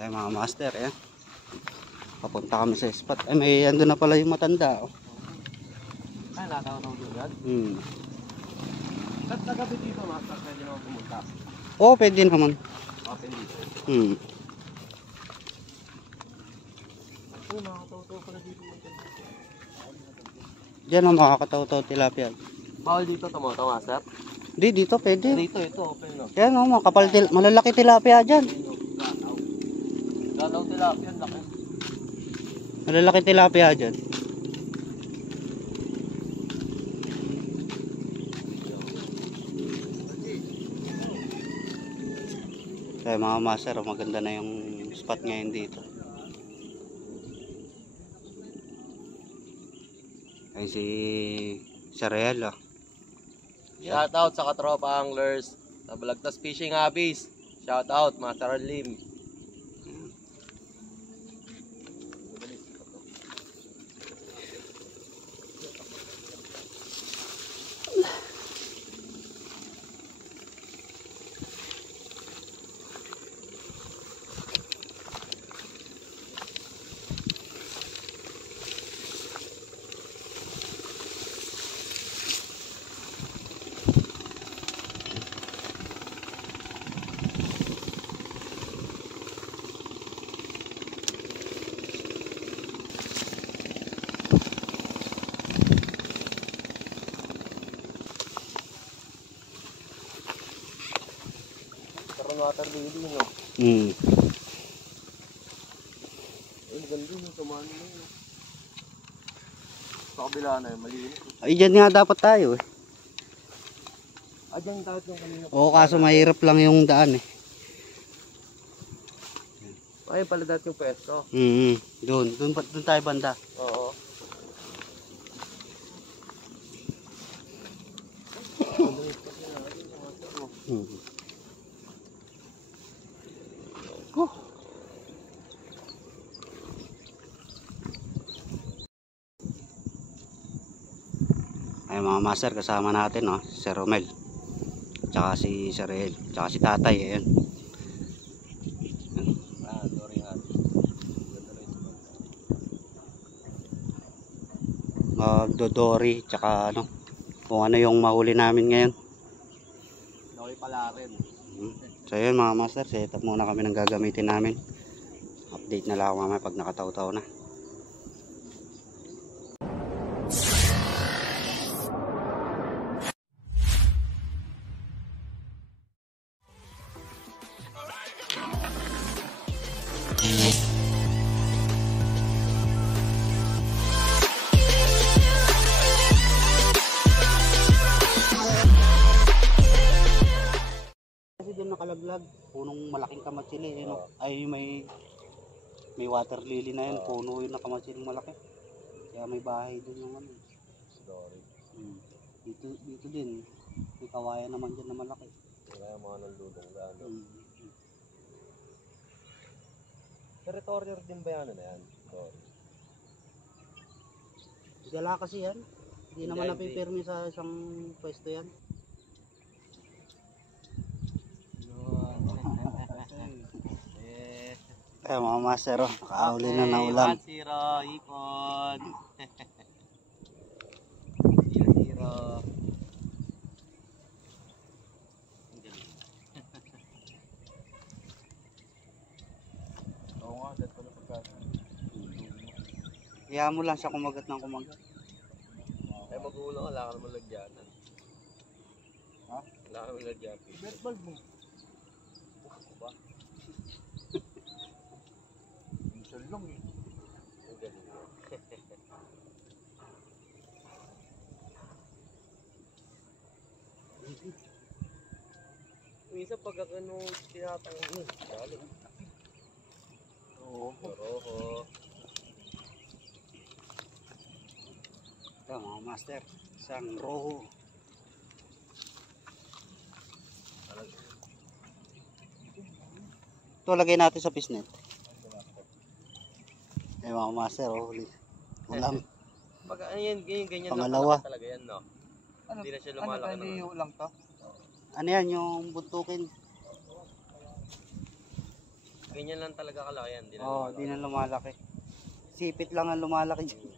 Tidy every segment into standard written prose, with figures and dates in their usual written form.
Ay mga master, eh. Papunta kami sa spot. Ay, may ando na pala yung matanda. Oh. Ay, nakatawa doon yan? Ba't nagabi dito, master? Pwede naman pumunta? Oo, pwede naman. Open dito. Ay, makatawa pala dito. Diyan ang makakataw-taw tilapia. Bawal dito ito, master? Di, dito pwede. Dito, ito, open no? Yan o, malalaki tilapia dyan. Galaw tilapia, laki. Malalaki tilapia dyan. Kaya mga master, maganda na yung spot ngayon dito. Ay si Real, ah. Shout out sa katropa anglers sa Balagtas Fishing Hobbies. Shout out, Master Lim. Water lily, no? Ay, ganda yung tumano na yun. Sa kabila na yun, malinis. Ay, dyan nga dapat tayo, eh. Ah, dyan tayo yung kanina. Oo, kaso mahirap lang yung daan, eh. Ay, pala dati yung pwesto. Doon tayo banda. Oo. Ay mga master, kasama natin, no? Si Romel, tsaka si Real, tsaka si tatay. Ayan. Magdodori, tsaka ano, kung ano yung mahuli namin ngayon. Okay pala rin. So yun mga master, set up muna kami ng gagamitin namin. Update na lang ako mamaya pag nakataw-taw na. Kasi doon nakalaglag, punong malaking kamatsili, no? Ay may water lily na yun, puno yun na kamatsiling malaki. Kaya may bahay doon yung ano. Dito din, may kawayan naman dyan na malaki. Kaya yung mga nandudong gano. Territorial din ba yan na yan? Gala kasi yan. Hindi naman napipirmi sa isang pwesto yan. Kaya mga master, oh, nakahuli na ng ulam. 1-0, ipon. 0-0. Oo nga, dahil pala pagkasa. Kaya mo lang siya kumagat ng kumagat. Ay magulang, wala ka naman lagyanan. Ha? Wala ka naman lagyanan. Verbal mo. Ako ba? Minsan lang eh. Ang galing mo. Minsan pag ano tinatanong galing. Oo. Roho. Ito mga master, isang roho. Ito lagay natin sa pisnet. Ay mga master, oh, ulam. Pag ano yan, ganyan Pangalawa. lang talaga yan, no? Ano, Hindi na siya lumalaki ano, naman. lang to? Ano yan, yung buntukin? Ganyan lang talaga kalaki yan. Di na Oo, di na lumalaki. Sipit lang ang lumalaki dyan.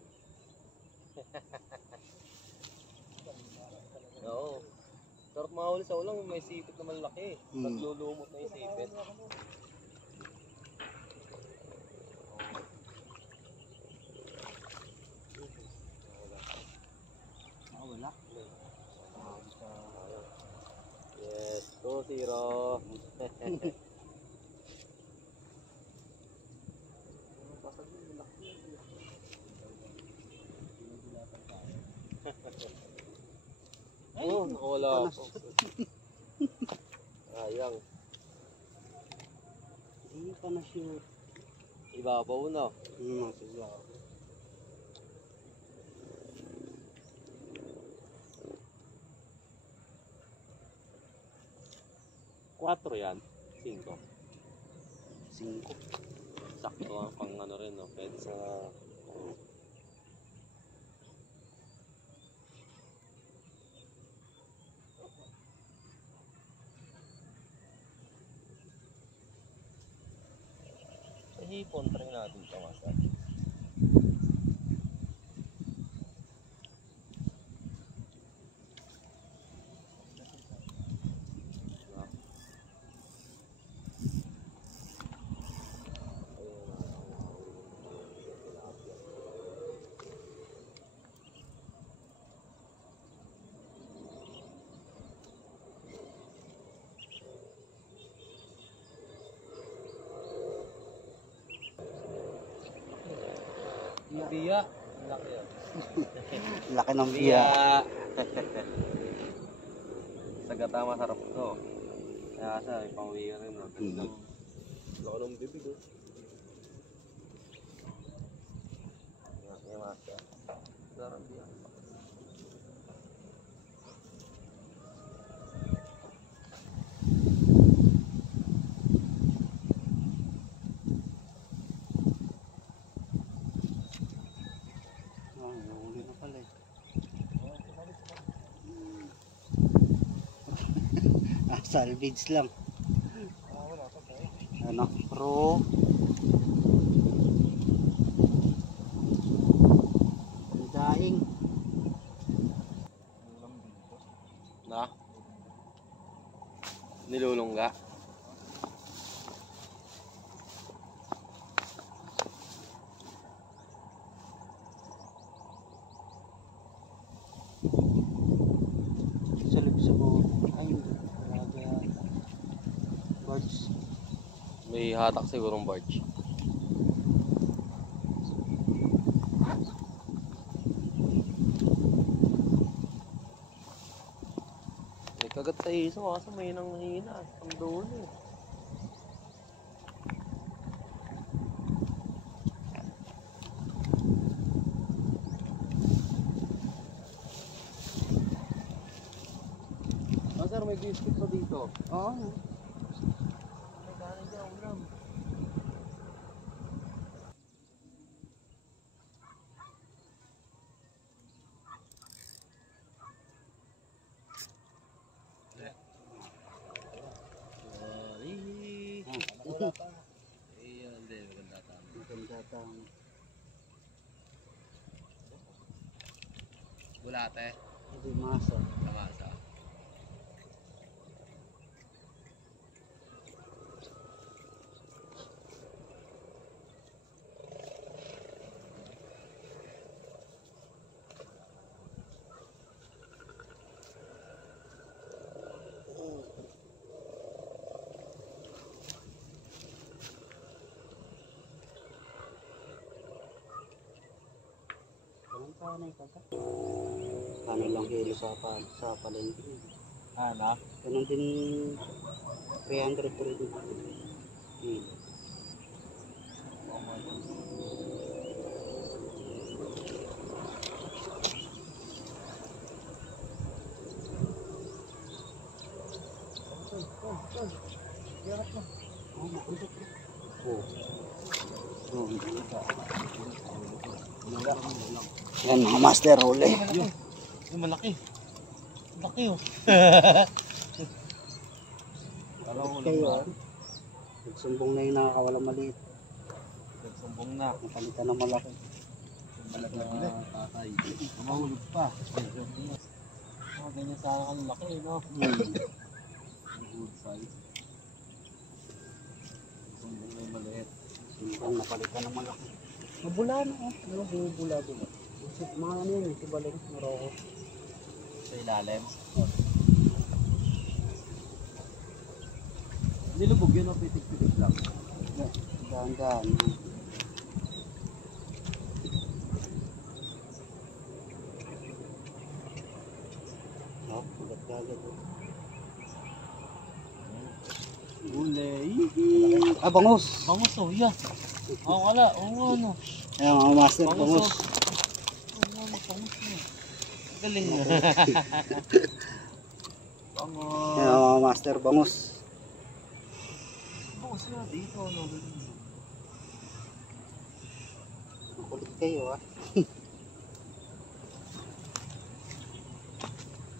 Oo. Sarap mahuli sa ulang, may sipit na malaki. Naglulumot na yung sipit. Wala. Yes, 2-0. Oh, nakawala ako. Sayang. Hindi pa na shoot. Ibabaw na. Sige. 4 yan. 5. 5. Sakto ang pang ano rin, no? Pwede sa... Sa hipon, try natin ito, masa. Biya. Laki yan. Laki ng biya. Sa gata masarap to. Kaya siya, ipang-uwi rin. Laki ng bibig, oh. Yan, masa. Sarap biya. Huli na pala eh. Salvage lang. Anak pro. Ang daing. Na? Nilulungga. Salib sa buhok. Ay, talaga. Birds. May hatak sigurong barge. May kagat sa iso kasi may nang hina. Ang dulo eh. Ah, sir, may biscuit pa dito. Oo. May kanin dyan, ulam. Wala pa. Eh, hindi, maganda tama. Maganda tama. Bulate, Hindi masa. tamasa. Anong panay ka ba? Ano lang kilo sa palengke. Ano? Ganun din 300 kilo. Yan mga master huli. Yung malaki. Laki oh. Kayo. Nagsumbong na yung nakakawalang maliit. Nagsumbong na. Napalitan ng malaki. Malaglag ulit. Tatay. Mahulog pa. Ganyan sana ang laki, no? Good size. Nagsumbong na yung maliit. Sumbong napalitan ng malaki. Mabula na oh. Ano bubula-bula? Mga ano yun, tibaling, maroko. Sa ilalim. Nilubog yun o pitik-pitik lang. Dahan-dahan. Oh, agad-agad. Ule. Ah, bangus. Bangus o, yeah. Oo wala, oo ano. Ayan mga master, bangus. Bangus na. Galing na. Bangus. Ayan mga master, bangus. Bangus na dito, no? Makulit kayo ah.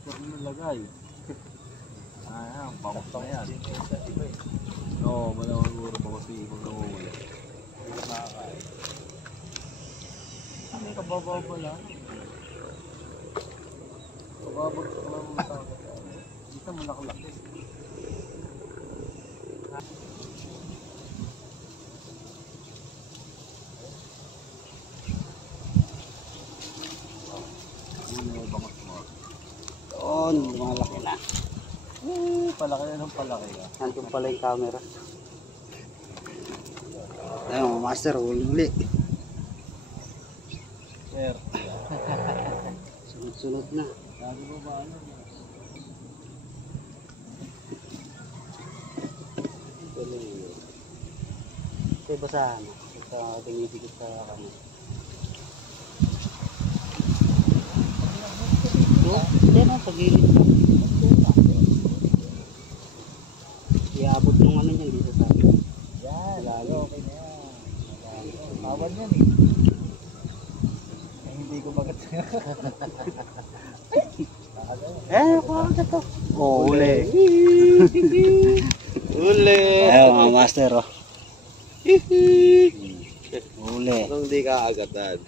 Saan nalagay? Bangus na yan. Oo, malawang siguro bangus yung ibang nanguhuli. May kabababa lang. Kababag sa mga mga tao. Dito malaki-laki. Bangus mo. Doon, malaki na. Palaki na ng palaki ah. Nandun pala yung camera. Ayan mga master, uli. Sir. Sunod-sunod na. Sabi mo ba ano? Ito basahan. Ito dinidikit sa kanya. Diyan o, sa gilid mo. Iabot nung ano niyan dito sa akin. Yan, okay na yan. Bawal yan eh. Hindi ko magat sa'yo. Kuha ka to. Oh, uli. Uli! Ayan mga master oh. Uli. Anong di ka agatan?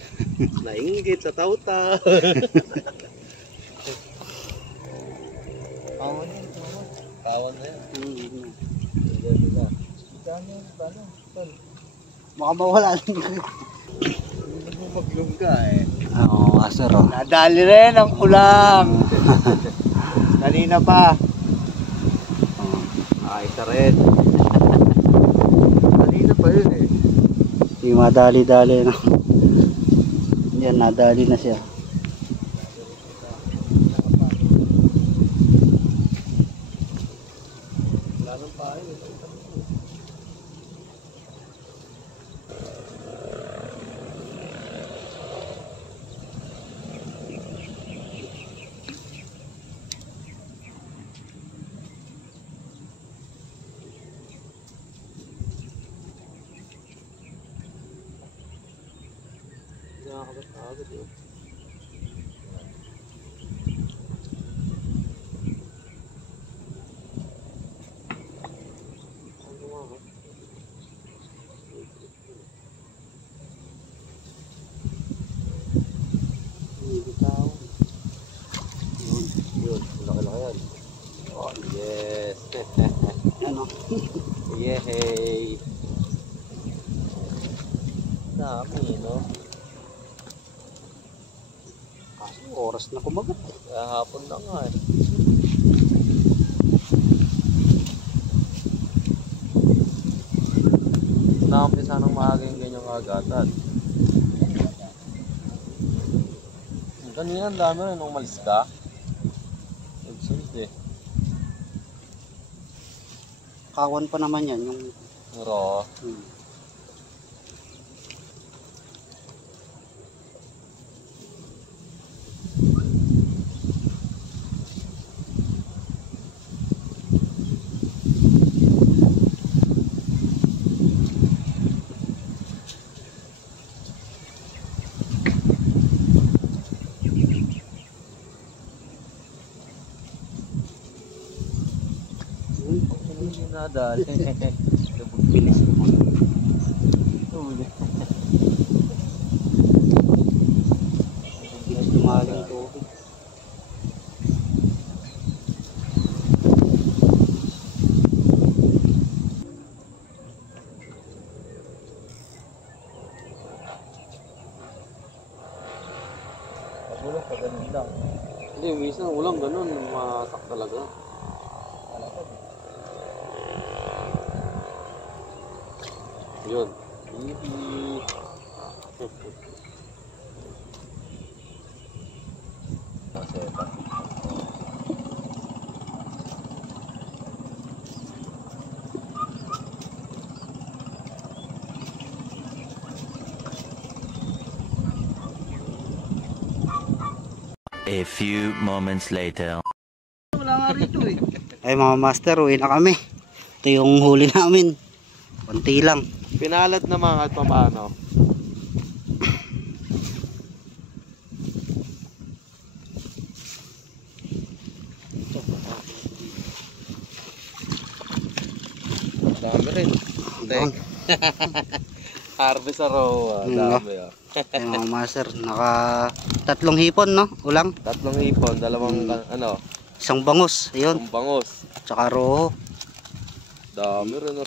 Nainggit sa tauta. Kawan yan, kawan. Kawan na yan. Baka mawala lang. Hindi mo maglungga eh. Oo, master oh. Nadali rin ang kulang. Kanina pa. Ay, isa rin. Kanina pa yun eh. Yung madali-dali no. Yan, nadali na siya. Wala nang pa yun. Nakakagat yun. Bitaw. Yun, laki-laki yan. Oh, yes. Ano? Yehey. Dami, no? Kaso oras na kumagat. Kahapon na nga eh. Nakampisa ng maaga yung ganyang agatan. Kanina ang dami rin nung umalis ka. Nagsunod eh. Kawan pa naman yan yung Raw. Nadali. Bilis mo. Bilis lumalang tubig. Pagulong pa ganun lang. Hindi, minsan ulang ganun, masak talaga. Yun. A few moments later. Wala nga rito eh. Ay mga master, uwi na kami. Ito yung huli namin. Kunti lang. Pinalad naman kahit paano. Dami rin. Hindi. Harvest sa raw. Dami ah. Ay mga master, naka 3 hipon no? Ulang. 3 hipon, 2 ano, 1 bangus. Ayun. 1 bangus. Tsaka roho. Dami rin.